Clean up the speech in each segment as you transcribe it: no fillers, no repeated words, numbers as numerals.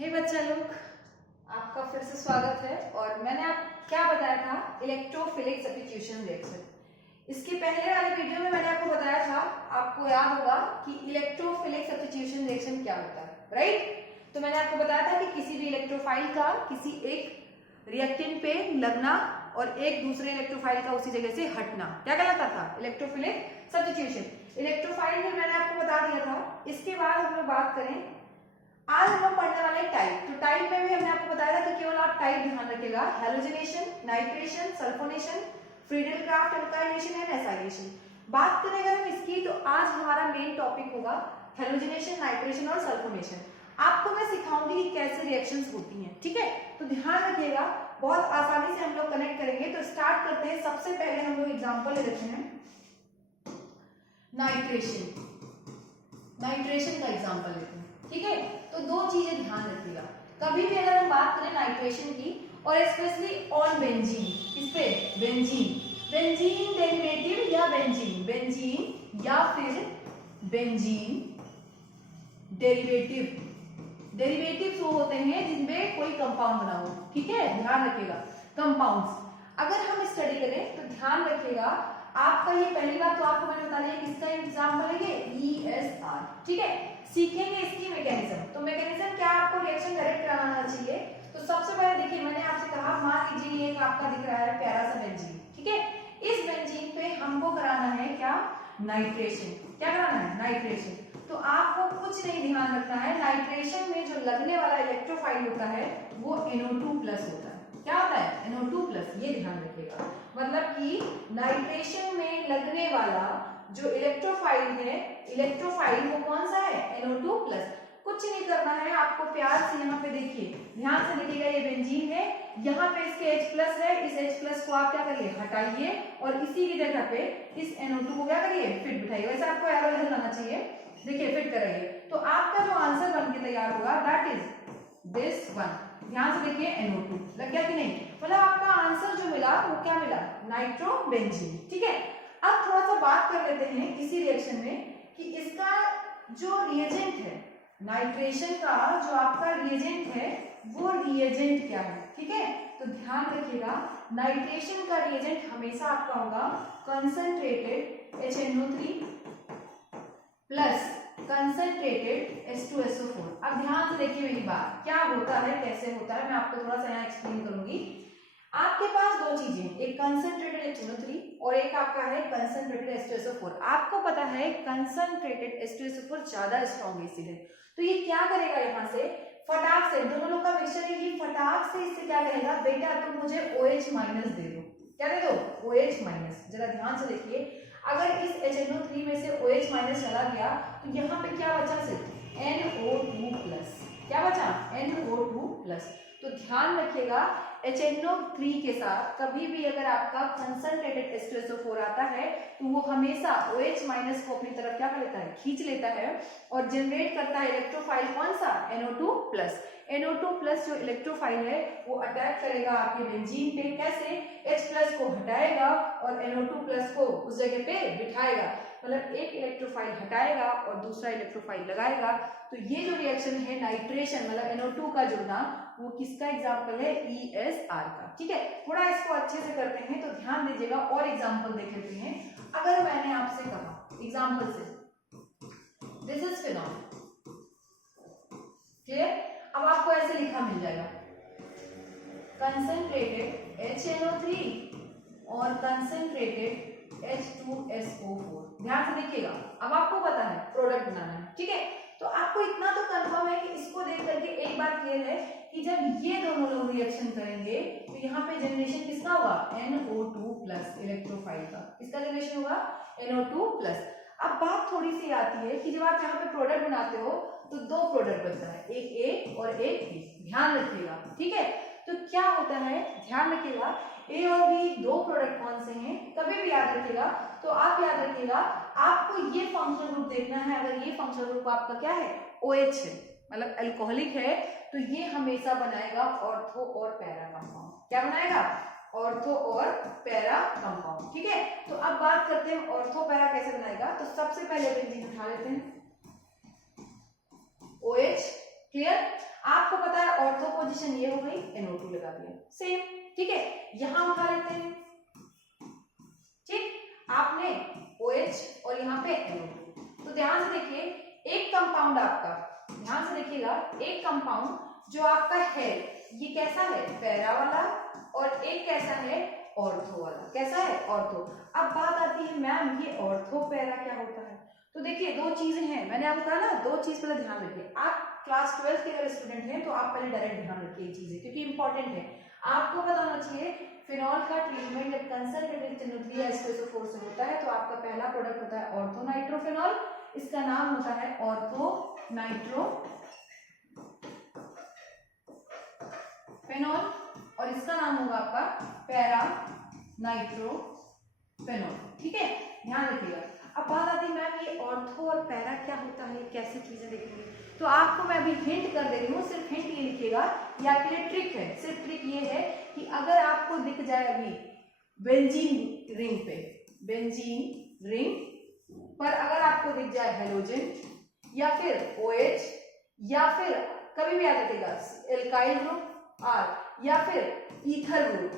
हे बच्चा लोग, आपका फिर से स्वागत है। और मैंने आप क्या बताया था, इलेक्ट्रोफिलिक सब्स्टिट्यूशन रिएक्शन। इसके पहले वाले वीडियो में मैंने आपको बताया था, आपको याद होगा कि इलेक्ट्रोफिलिक सब्स्टिट्यूशन रिएक्शन क्या होता है, राइट। तो मैंने आपको बताया था कि किसी भी इलेक्ट्रोफाइल का किसी एक रिएक्टेंट पे लगना और एक दूसरे इलेक्ट्रोफाइल का उसी जगह से हटना क्या कहलाता था, इलेक्ट्रोफिलिक सब्स्टिट्यूशन। इलेक्ट्रोफाइल में मैंने आपको बता दिया था। इसके बाद हम लोग बात करें, आज हम लोग पढ़ने वाले टाइप। तो टाइप में भी हमने आपको बताया था कि केवल आप टाइप ध्यान रखिएगा, halogenation, nitration, sulphonation, Friedel-Crafts alkylation and acylation. बात करें अगर हम इसकी, तो आज हमारा मेन टॉपिक होगा हैलोजिनेशन, नाइट्रेशन और सल्फोनेशन। आपको मैं सिखाऊंगी कि कैसे रिएक्शंस होती हैं, ठीक है। तो ध्यान रखिएगा, बहुत आसानी से हम लोग कनेक्ट करेंगे। तो स्टार्ट करते हैं। सबसे पहले हम लोग एग्जाम्पल ले लेते हैं नाइट्रेशन। नाइट्रेशन का एग्जाम्पल लेते हैं, ठीक है। तो दो चीजें ध्यान रखिएगा, कभी भी अगर हम बात करें नाइट्रेशन की और स्पेशली ऑन बेंजीन, इस पे बेंजीन, बेंजीन डेरिवेटिव या बेंजीन, बेंजीन या फिर बेंजीन डेरिवेटिव। डेरिवेटिव्स वो होते हैं जिनमें कोई कंपाउंड बना हो, ठीक है, ध्यान रखिएगा। कंपाउंड्स अगर हम स्टडी करें तो ध्यान रखिएगा, आपका ये पहली बार तो आपको मैंने बता दिया किसका एग्जाम्पल है, ESR, ठीक है। सीखेंगे इसकी मैकेनिज्म। तो मैकेनिज्म क्या, आपको रिएक्शन डायरेक्ट कराना चाहिए। तो सबसे पहले देखिए, मैंने आपसे कहा, मान लीजिए एक आपका दिख रहा है प्यारा सा बेंजीन, ठीक है। इस बेंजीन पे हमको कराना है क्या, नाइट्रेशन। क्या कराना है, नाइट्रेशन। तो आपको कुछ नहीं ध्यान रखना है, नाइट्रेशन में जो लगने वाला इलेक्ट्रोफाइल होता है वो NO2+ होता है। क्या होता है, NO2+, ये ध्यान रखिएगा। मतलब कि नाइट्रेशन में लगने वाला जो इलेक्ट्रोफाइल है, इलेक्ट्रोफाइल वो कौन सा है, NO2+। कुछ नहीं करना है आपको, प्यार से यहाँ पे देखिए, ध्यान से देखिएगा, ये बेंजीन है, यहाँ पे इसके H+ है, इस H+ को आप क्या करिए, हटाइए और इसी की जगह पे इस NO2 को क्या करिए, फिट बिठाइए। वैसे आपको एरो लगाना चाहिए, देखिए फिट कराइए। तो आपका जो आंसर बन के तैयार होगा दैट इज दिस वन। ध्यान से देखिए, NO2 लग गया कि नहीं, मतलब आपका आंसर जो मिला वो क्या मिला, नाइट्रोबेंजीन, ठीक है। अब थोड़ा सा बात कर लेते हैं इसी रिएक्शन में कि इसका जो रिएजेंट है, नाइट्रेशन का जो आपका रिएजेंट है वो रिएजेंट क्या है, ठीक है। तो ध्यान रखिएगा, नाइट्रेशन का रिएजेंट हमेशा आपका होगा concentrated HNO3 plus concentrated H2SO4। अब ध्यान से देखिए मेरी बात, क्या होता है, कैसे होता है, मैं आपको थोड़ा सा यहाँ एक्सप्लेन करूंगी। आपके पास दो चीजें, एक कंसंट्रेटेड HNO3 और एक आपका है कंसंट्रेटेड H2SO4। आपको पता है कंसंट्रेटेड H2SO4 ज्यादा स्ट्रॉन्ग है, इसीलिए तो ये क्या करेगा, यहाँ से फटाक से, दोनों लोग का मिक्सचर है, ये फटाक से इससे क्या करेगा, बेटा तुम मुझे OH- दे दो। क्या दे दो, OH-। जरा ध्यान से देखिए, अगर इस HNO3 में से OH- चला गया तो यहाँ पे क्या बचा, सिर्फ NO2+। क्या बचा, NO2+। तो ध्यान रखिएगा, HNO3 के साथ कभी भी अगर आपका कंसंट्रेटेड H2SO4 आता है तो वो हमेशा OH- को अपनी तरफ क्या कर लेता है, खींच लेता है और जनरेट करता है इलेक्ट्रोफाइल कौन सा, NO2+। NO2+ जो इलेक्ट्रोफाइल है वो अटैक करेगा आपके बेंजीन पे, कैसे, H+ को हटाएगा और NO2+ को उस जगह पे बिठाएगा। मतलब एक इलेक्ट्रोफाइल हटाएगा और दूसरा इलेक्ट्रोफाइल लगाएगा। तो ये जो रिएक्शन है नाइट्रेशन मतलब NO2 का जुड़ना, वो किसका एग्जाम्पल है, ESR का, ठीक है। थोड़ा इसको अच्छे से करते हैं तो ध्यान दीजिएगा और एग्जाम्पल देख लेते हैं। अगर मैंने आपसे कहा एग्जाम्पल से, दिस इज फिनॉल, क्लियर। अब आपको ऐसे लिखा मिल जाएगा, कंसंट्रेटेड HNO3 और कंसंट्रेटेड H2SO4। ध्यान से देखिएगा, अब आपको पता है प्रोडक्ट बनाना है, ठीक है। तो आपको इतना तो कंफर्म है कि इसको देख करके एक बात क्लियर है कि जब ये दोनों लोग रिएक्शन करेंगे तो यहाँ पे जनरेशन किसका होगा, NO2+ इलेक्ट्रोफाइल का, किसका जनरेशन होगा, NO2+। अब बात थोड़ी सी आती है कि जब आप यहाँ पे प्रोडक्ट बनाते हो तो दो प्रोडक्ट बनता है, एक A और एक B, ध्यान रखिएगा, ठीक है। तो क्या होता है, ध्यान रखिएगा, A और B दो प्रोडक्ट कौन से हैं, कभी भी याद रखिएगा। तो आप याद रखिएगा, आपको ये फंक्शनल ग्रुप देखना है, अगर ये फंक्शनल ग्रुप आपका क्या है, OH है, मतलब अल्कोहलिक है, तो ये हमेशा बनाएगा ऑर्थो और पैरा कंपाउंड। क्या बनाएगा, ऑर्थो और पैरा कंपाउंड, ठीक है। तो अब बात करते हैं ऑर्थो पैरा कैसे बनाएगा। तो सबसे पहले बेंजीन उठा लेते हैं, OH, क्लियर। आपको पता है ऑर्थो पोजीशन ये हो गई, NO2 लगा दिया, सेम, ठीक है। यहां उठा लेते हैं, ठीक, आपने OH और यहाँ पे NO2। तो ध्यान से देखिए, एक कंपाउंड आपका, ध्यान से देखिएगा, एक कंपाउंड जो आपका है ये कैसा है, पैरा वाला, और एक कैसा है, ऑर्थो वाला। कैसा है, ऑर्थो। अब बात आती है मैम ये ऑर्थो पैरा क्या होता है। तो देखिए दो चीजें हैं, मैंने आपको कहा ना, दो चीज पहले ध्यान रखिए। आप क्लास 12 के अगर स्टूडेंट हैं तो आप पहले डायरेक्ट ध्यान रखिए ये चीजें, क्योंकि इंपॉर्टेंट है। आपको पता होना चाहिए फिनॉल का ट्रीटमेंट जब कंसंट्रेटेड NO3 या H2SO4 से होता है तो आपका पहला प्रोडक्ट होता है ऑर्थो नाइट्रोफिनॉल, इसका नाम होता है ऑर्थो नाइट्रोफिनॉल, और इसका नाम होगा आपका पैरा नाइट्रोफिनॉल, ठीक है, ध्यान रखिएगा। अब बात आती है मैम ये ऑर्थो और पैरा क्या होता है, कैसी चीजें देखेंगे। तो आपको मैं अभी हिंट कर दे रही हूँ, सिर्फ हिंट ये लिखिएगा, ये आपके लिए ट्रिक है। सिर्फ ट्रिक ये है कि अगर आपको दिख जाए अभी बेंजीन रिंग पे, बेंजीन रिंग पर अगर आपको दिख जाए हेलोजन या फिर OH या फिर कभी भी याद रखिएगा एल्काइल ग्रुप R या फिर ईथर ग्रुप,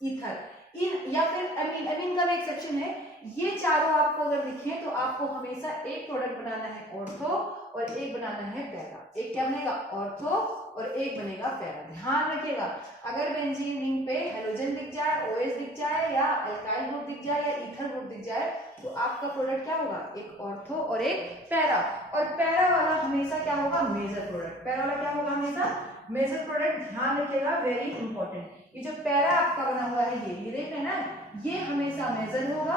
ईथर इन या फिर अमीन, अमीन का भी एक्सेप्शन है, ये चारों आपको अगर दिखे तो आपको हमेशा एक प्रोडक्ट बनाना है ऑर्थो और एक बनाना है पैरा। एक क्या बनेगा, ऑर्थो, और एक बनेगा पैरा। ध्यान रखिएगा, अगर बेंजीन रिंग पे हेलोजन दिख जाए, OH दिख जाए या एल्काइल ग्रुप दिख जाए या ईथर ग्रुप दिख जाए तो आपका प्रोडक्ट क्या होगा, एक ऑर्थो और एक पैरा। और पैरा वाला हमेशा क्या होगा, मेजर प्रोडक्ट। पैरा वाला क्या होगा, हमेशा मेजर प्रोडक्ट। ध्यान रखिएगा, वेरी इंपॉर्टेंट। ये जो पैरा आपका बना हुआ है ये देख रहे हैं ना, ये हमेशा मेजर होगा,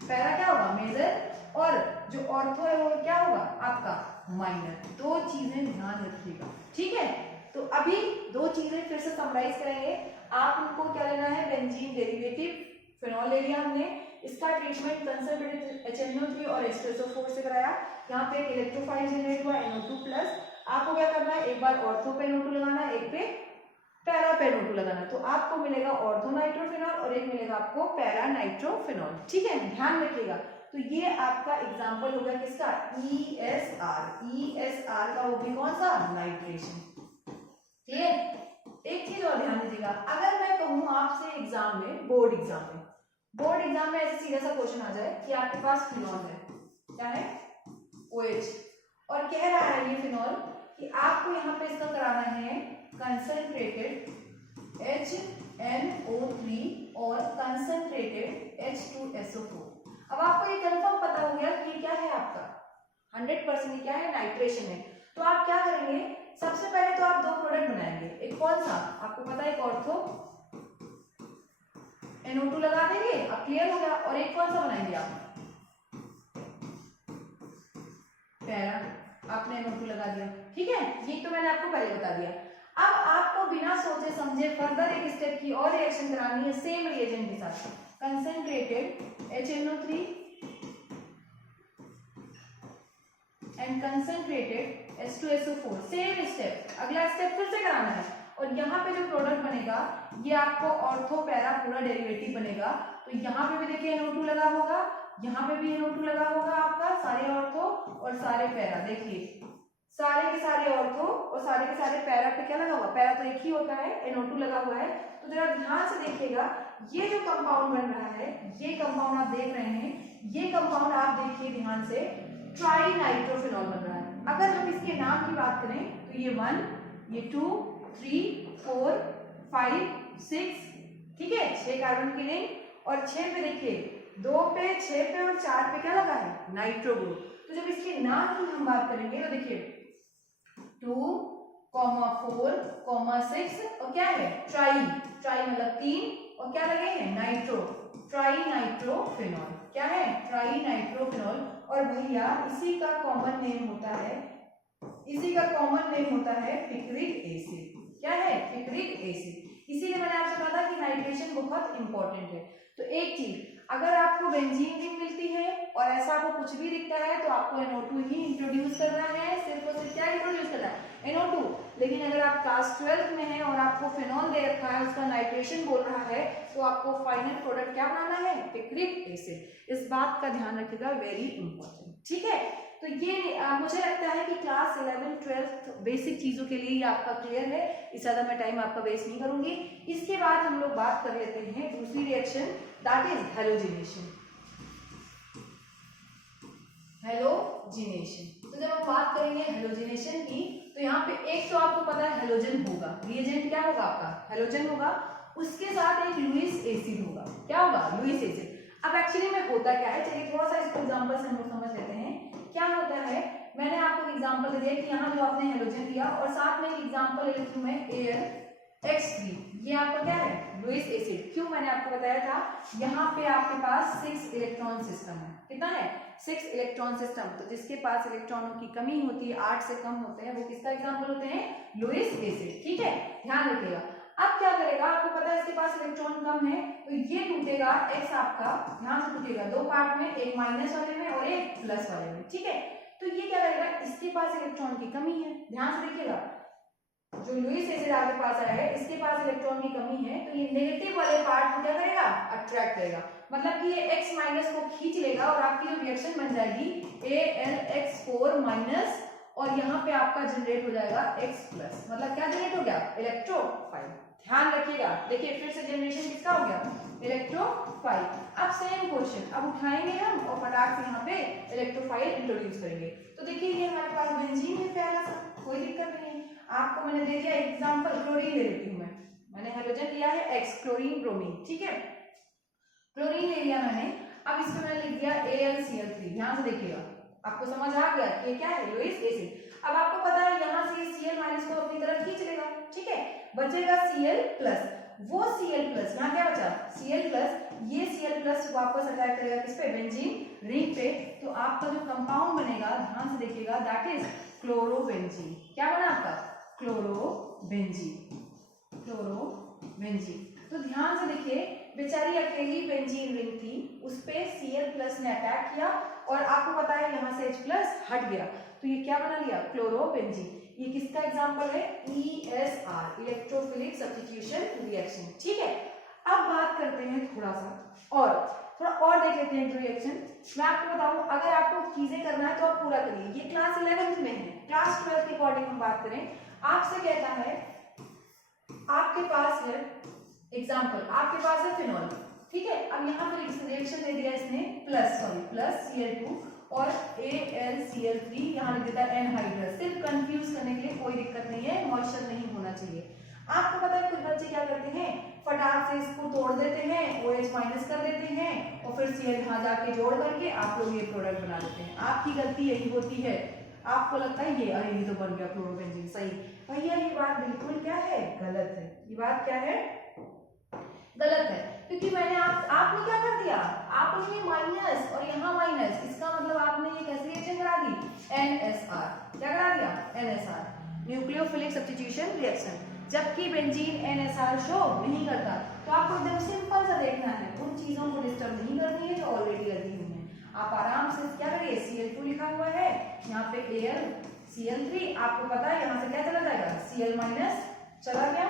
पैरा क्या होगा, मेजर, और जो ऑर्थो है वो क्या होगा आपका माइनर। दो चीजें ध्यान रखिएगा, ठीक है। तो अभी दो चीजें फिर से समराइज करेंगे। आप उनको क्या लेना है, बेंजीन डेरिवेटिव फिनॉल ले लिया हमने, इसका ट्रीटमेंट कंसंट्रेटेड HNO3 और H2SO4 से कराया। यहाँ पे एक इलेक्ट्रोफाइल जनरेट हुआ NO2+। आपको क्या करना है, एक बार ऑर्थो पे NO2 लगाना है, एक पे पैरा पे NO2 लगाना, तो आपको मिलेगा ऑर्थो नाइट्रोफिनॉल और एक मिलेगा आपको पैरा नाइट्रोफिनॉल, ठीक है, ध्यान रखिएगा। तो ये आपका एग्जांपल हो गया किसका, ESR का वो भी कौन सा, नाइट्रेशन, क्लियर। एक चीज और ध्यान दीजिएगा, अगर मैं कहूँ आपसे एग्जाम में, बोर्ड एग्जाम में ऐसे सीधा सा क्वेश्चन आ जाए कि आपके पास फिनॉल है, क्या है, OH, और कह रहा है ये फिनॉल कि आपको यहाँ पे इसका कराना है कंसंट्रेटेड HNO3 और कंसंट्रेटेड H2SO4। अब आपको ये कंफर्म पता हो गया कि ये क्या है आपका 100% ये क्या है, नाइट्रेशन है। तो आप क्या करेंगे, सबसे पहले तो आप दो प्रोडक्ट बनाएंगे, एक कौन सा आपको पता है, एक ऑर्थो NO2 लगा देंगे, अब क्लियर हो गया, और एक कौन सा बनाएंगे आप, पैरा, आपने NO2 लगा दिया, ठीक है। ये तो मैंने आपको पहले बता दिया। अब आपको बिना सोचे समझे फर्दर एक स्टेप की और रिएक्शन करानी है सेम रिएजेंट के साथ, concentrated HNO3 and concentrated H2SO4, same step, अगला स्टेप फिर से कराना है। और यहाँ पे जो प्रोडक्ट बनेगा ये आपको ऑर्थो पैरा पूरा डेरिवेटिव बनेगा। तो यहाँ पे भी देखिए NO2 लगा होगा, यहाँ पे भी NO2 लगा होगा आपका, सारे ऑर्थो और सारे पैरा, देखिए सारे के सारे ऑर्थो और सारे के सारे पैरा पे क्या लगा हुआ, पैरा तो एक ही होता है, NO2 लगा हुआ है। तो जरा ध्यान से देखिएगा, ये जो कंपाउंड बन रहा है, ये कंपाउंड आप देख रहे हैं, ये कंपाउंड आप देखिए ध्यान से, ट्राई नाइट्रोफिनॉल बन रहा है। अगर हम इसके नाम की बात करें तो ये 1, ये 2, 3, 4, 5, 6, ठीक है, 6 कार्बन की रिंग, और 6 पे देखिए 2 पे, 6 पे और 4 पे क्या लगा है, नाइट्रो ग्रुप। तो जब इसके नाम की हम बात करेंगे तो देखिए 2, 4, 6 और क्या है, ट्राई मतलब 3 और क्या लगे हैं, नाइट्रो, ट्राई नाइट्रोफिनॉल, क्या है, ट्राई नाइट्रोफिनॉल। और भैया इसी का कॉमन नेम होता है, पिक्रिक एसिड, क्या है, पिक्रिक एसिड। इसीलिए मैंने आपसे कहा था कि नाइट्रेशन बहुत इंपॉर्टेंट है। तो एक चीज, अगर आपको बेंजीन रिंग मिलती है और ऐसा आपको कुछ भी दिखता है तो आपको NO2 ही इंट्रोड्यूस करना है, सिर्फ और सिर्फ क्या इंट्रोड्यूस करना है, NO2। लेकिन अगर आप क्लास 12 में हैं और आपको फिनॉल दे रखा है, उसका नाइट्रेशन बोल रहा है, तो आपको फाइनल प्रोडक्ट क्या बनाना है, पिक्रिक एसिड। इस बात का ध्यान रखिएगा, वेरी इंपॉर्टेंट, ठीक है। तो ये मुझे लगता है कि क्लास 11 12 बेसिक चीजों के लिए ये आपका क्लियर है, इससे ज्यादा मैं टाइम आपका वेस्ट नहीं करूंगी। इसके बाद हम लोग बात कर लेते हैं दूसरी reaction, that is halogenation. Halogenation, तो जब हम बात करेंगे हैलोजिनेशन की, तो यहाँ पे एक तो आपको पता है हैलोजन होगा, रिएजेंट क्या होगा आपका, हैलोजन होगा, उसके साथ एक लुईस एसिड होगा। क्या होगा, लुईस एसिड। अब एक्चुअली में होता क्या है, चलिए थोड़ा सा इसको एग्जांपल से हम लोग समझ लेते हैं। क्या होता है, मैंने आपको एग्जांपल दे दिया कि यहाँ जो आपने हैलोजन लिया और साथ में एक एग्जांपल ले लेती हूं मैं AlX3, ये आपका क्या है, लुईस एसिड। क्यों, मैंने आपको बताया था यहाँ पे आपके पास 6 इलेक्ट्रॉन सिस्टम है। कितना है, 6 इलेक्ट्रॉन सिस्टम। तो जिसके पास इलेक्ट्रॉनों की कमी होती है, 8 से कम होते हैं, वो किसका एग्जांपल होते हैं, लुईस एसिड। ठीक है, ध्यान रखिएगा। अब क्या करेगा, आपको पता है इसके पास इलेक्ट्रॉन कम है, तो ये टूटेगा X आपका, ध्यान से टूटेगा दो पार्ट में, एक माइनस वाले में और एक प्लस वाले में। ठीक है, तो ये क्या करेगा, इसके पास इलेक्ट्रॉन की कमी है, ध्यान से देखिएगा, जो लुईस एसिड आपके पास आया है इसके पास इलेक्ट्रॉन की कमी है, तो ये नेगेटिव वाले पार्ट को क्या करेगा, अट्रैक्ट करेगा। मतलब कि ये X माइनस को खींच लेगा और आपकी जो रिएक्शन बन जाएगी AlX4 माइनस, और यहाँ पे आपका जनरेट हो जाएगा X प्लस। मतलब क्या जनरेट हो गया, इलेक्ट्रोफाइल। ध्यान रखिएगा, देखिए फिर से जनरेशन किसका हो गया, इलेक्ट्रोफाइल। अब सेम क्वेश्चन अब उठाएंगे हम और फटाक से यहाँ पे इलेक्ट्रोफाइल इंट्रोड्यूस करेंगे। तो देखिए ये हमारे पास बेंजीन है प्यारा सा, कोई दिक्कत नहीं है। आपको मैंने दे दिया एग्जांपल, क्लोरीन ले लेती हूँ मैंने हैलोजन लिया है X, क्लोरीन ब्रोमीन। ठीक है, क्लोरीन ले लिया मैंने, अब इसको मैंने लिख दिया AlCl3। ध्यान से देखिएगा, आपको समझ आ गया कि ये क्या है, लुईस एसिड। अब आपको पता है यहाँ से Cl माइनस को अपनी तरफ खींच लेगा। ठीक है, बचेगा Cl प्लस, वो Cl प्लस यहाँ क्या बचा, Cl प्लस, ये Cl प्लस वापस अटैक करेगा किस पे, बेंजीन रिंग पे। तो आपका जो कंपाउंड बनेगा, ध्यान से देखिएगा, दैट इज क्लोरोबेंजीन। क्या बना आपका, क्लोरोबेंजीन, क्लोरोबेंजीन। तो ध्यान से देखिए, बेचारी अकेली बेंजीन रिंग थी, उस पे Cl प्लस ने अटैक किया और आपको पता है यहाँ से H प्लस हट गया, तो ये क्या बना लिया, क्लोरोबेंजीन। ये किसका एग्जांपल है, ESR, इलेक्ट्रोफिलिक सब्स्टिट्यूशन रिएक्शन। ठीक है, अब बात करते हैं थोड़ा और देख लेते हैं रिएक्शन। मैं आपको बताऊं, अगर आपको चीजें करना है तो आप पूरा करिए, ये क्लास 11 में है। क्लास 12 के अकॉर्डिंग हम बात करें, आपसे कहता है, आपके पास है एग्जांपल, आपके पास है फिनॉल। ठीक है, अब यहाँ पर रिएक्शन दे दिया इसने प्लस Cl2 और AlCl3, यहाँ लिख देता है एनहाइड्रस। सिर्फ कंफ्यूज करने के लिए, कोई दिक्कत नहीं है, मॉइस्चर नहीं होना चाहिए। आपको पता है कुछ बच्चे क्या करते हैं, फटाक से इसको तोड़ देते हैं, OH माइनस कर देते हैं और फिर Cl यहाँ जाके जोड़ करके आप लोग ये प्रोडक्ट बना देते हैं। आपकी गलती यही होती है, आपको लगता है ये, अरे ये तो बन गया क्लोरोबेंजीन, सही। भैया ये बात बिल्कुल क्या है, गलत है। ये बात क्या है, गलत है, क्योंकि मैंने आपने क्या कर दिया, आपने माइनस और यहाँ माइनस, इसका मतलब आपने ये कैसे रिएक्शन करा दी, NSR। क्या करा दिया, NSR, न्यूक्लियोफिलिक सब्स्टिट्यूशन रिएक्शन। जबकि बेंजीन NSR शो नहीं करता। तो आपको एकदम सिंपल सा देखना है, उन चीजों को डिस्टर्ब नहीं करनी है जो ऑलरेडी लगी हुई है। आप आराम से क्या करिए, Cl2 लिखा हुआ है, यहाँ पे AlCl3, आपको पता है यहाँ से क्या चला जाएगा, Cl माइनस चला गया,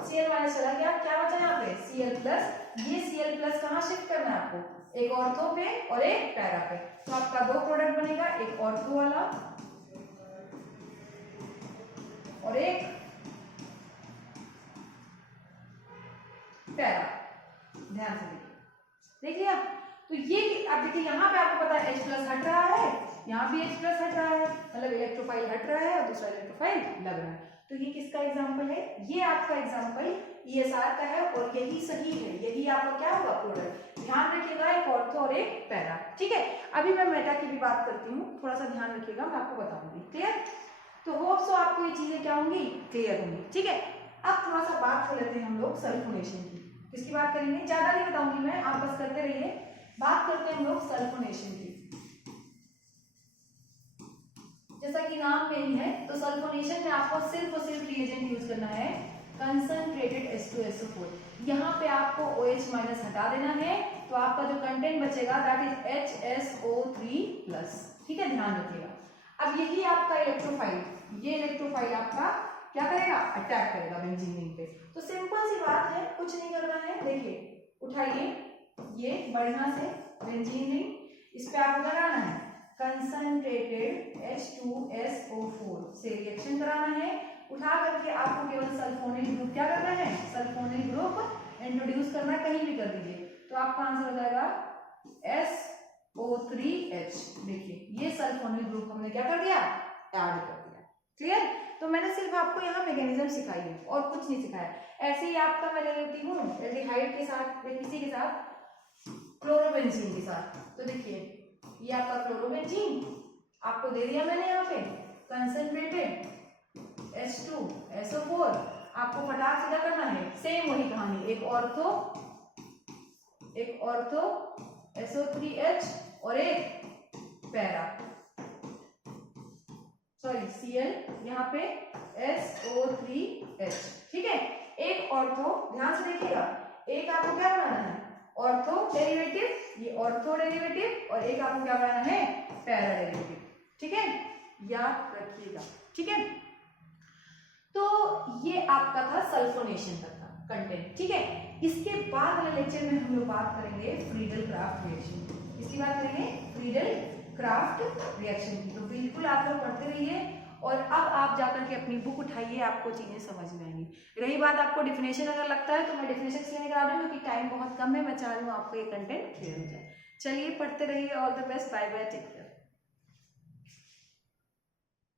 Cl माइनस चला गया, क्या बचा यहाँ पे, Cl प्लस। ये Cl प्लस कहाँ शिफ्ट करना है आपको, एक ऑर्थो पे और एक पैरा पे। तो आपका दो प्रोडक्ट बनेगा, एक ऑर्थो वाला और एक पैरा। ध्यान से देखिए आप, तो ये अब देखिए यहाँ पे आपको पता है H प्लस हट रहा है, यहाँ भी H प्लस हट रहा है, मतलब इलेक्ट्रोफाइल हट रहा है और दूसरा इलेक्ट्रोफाइल लग रहा है। तो ये किसका एग्जांपल है, ये आपका एग्जांपल ESR का है और यही सही है, यही आपका क्या होगा, प्रोडक्ट। ध्यान रखिएगा, एक ऑर्थो और एक पैरा। ठीक है, अभी मैं मेटा की भी बात करती हूँ, थोड़ा सा ध्यान रखिएगा, मैं आपको बताऊंगी। क्लियर, तो होप सो आपको ये चीजें क्या होंगी, क्लियर होंगी। ठीक है, अब थोड़ा सा बात कर लेते हैं हम लोग सल्फोनेशन की। किसकी बात करेंगे, ज्यादा नहीं बताऊंगी मैं, आप बस करते रहिए। बात करते हैं हम लोग सल्फोनेशन की। जैसा कि नाम में ही है, तो सल्फोनेशन में आपको सिर्फ और सिर्फ रिएजेंट यूज करना है, कंसंट्रेटेड H2SO4। यहाँ पे आपको OH माइनस हटा देना है, तो आपका जो कंटेंट बचेगा दैट इज HSO3+। ठीक है, ध्यान रखिएगा। अब यही आपका इलेक्ट्रोफाइल, ये इलेक्ट्रोफाइल आपका क्या करेगा, अटैक करेगा बेंजीन रिंग पे। तो सिंपल सी बात है, कुछ नहीं करना है। देखिए, उठाइए ये बढ़िया से बेंजीन रिंग, इस पे आपको लगाना है कंसंट्रेटेड H2SO4 से रिएक्शन कराना है, उठा करके आपको केवल सल्फोनिल ग्रुप क्या करना है, सल्फोनिल ग्रुप इंट्रोड्यूस करना है, कहीं भी कर दीजिए तो आपका आंसर हो जाएगा SO3H। देखिए ये सल्फोनिल ग्रुप हमने क्या कर दिया, ऐड कर दिया। क्लियर? तो मैंने सिर्फ आपको यहाँ मैकेनिज्म सिखाई है और कुछ नहीं सिखाया। ऐसे ही आपका मैं ले लेती हूँ एल्डिहाइड के साथ या किसी के साथ, क्लोरोबेंजीन के साथ। तो देखिए ये आपका क्लोरोबेंजीन आपको दे दिया मैंने यहाँ पे कंसंट्रेटेड H2SO4, आपको फटाक सीधा करना है, सेम वही कहानी, एक ऑर्थो SO3H और एक पैरा Cl यहाँ पे SO3H। ठीक है, एक ऑर्थो, ध्यान से देखिएगा, एक आपको क्या बनाना है ऑर्थो डेरिवेटिव, ये ऑर्थो डेरिवेटिव, और एक आपको क्या बनाना है पैरा डेरिवेटिव। ठीक है, याद रखिएगा। ठीक है, तो ये आपका था सल्फोनेशन तक का कंटेंट। ठीक है, इसके बाद वाले लेक्चर में हम लोग बात करेंगे फ्रीडल क्राफ्ट रिएक्शन की। इसकी बात करेंगे फ्रीडल क्राफ्ट रिएक्शन की। तो बिल्कुल आप लोग पढ़ते रहिए और अब आप जाकर के अपनी बुक उठाइए, आपको चीजें समझ में आएंगी। रही बात आपको डिफिनेशन अगर लगता है तो मैं डिफिनेशन इसलिए करा रही हूँ क्योंकि टाइम बहुत कम है, मैं चाह रही हूँ आपको ये कंटेंट क्लियर हो जाए। चलिए पढ़ते रहिए, all the best, bye bye, take care.